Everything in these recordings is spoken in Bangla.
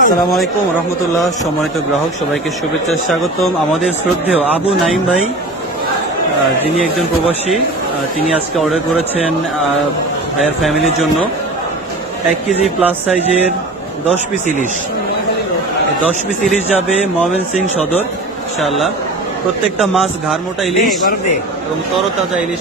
আসসালামু আলাইকুম রহমতুল্লাহ সম্মানিত গ্রাহক সবাইকে শুভেচ্ছা স্বাগতম। আমাদের শ্রদ্ধেয় আবু নাইম ভাই যিনি একজন প্রবাসী তিনি আজকে অর্ডার করেছেন ভাইয়ের ফ্যামিলির জন্য এক কেজি প্লাস সাইজের দশ পিস ইলিশ। দশ পিস ইলিশ যাবে মোহামেন সিং সদর ইনশাআল্লাহ। প্রত্যেকটা মাছ ঘাড় মোটা ইলিশ এবং তরতাজা ইলিশ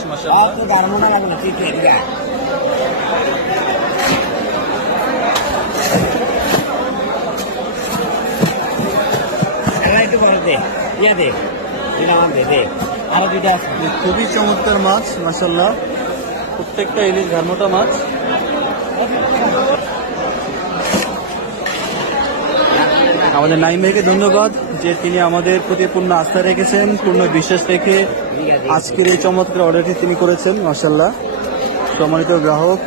খুবই চমৎকার মাছ মাসাল্লাহ প্রত্যেকটা ইলিশ ঘাড় মাছ। আমাদের নাইম ভাইকে ধন্যবাদ যে তিনি আমাদের প্রতি পূর্ণ আস্থা রেখেছেন, পূর্ণ বিশ্বাস রেখে আজকের এই চমৎকার অর্ডারটি তিনি করেছেন মাসাল্লাহ সম্মানিত গ্রাহক,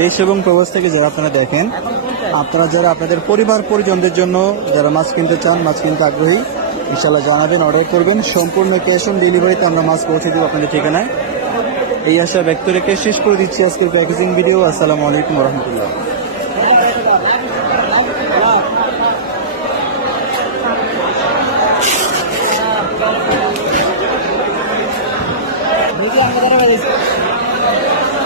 দেশ এবং প্রবাস থেকে যারা আপনারা দেখেন, আপনারা যারা আপনাদের পরিবার পরিজনদের জন্য যারা মাছ কিনতে চান, মাছ কিনতে আগ্রহী ইনশাল্লাহ জানাবেন অর্ডার করবেন। সম্পূর্ণ ক্যাশ অন ডেলিভারিতে আমরা মাছ পৌঁছে দেবো আপনাদের ঠিকানায়। এই আশা ব্যক্ত রেখে শেষ করে দিচ্ছি আজকের প্যাকেজিং ভিডিও আসসালামু আলাইকুম রহমতুল্লাহ Gracias.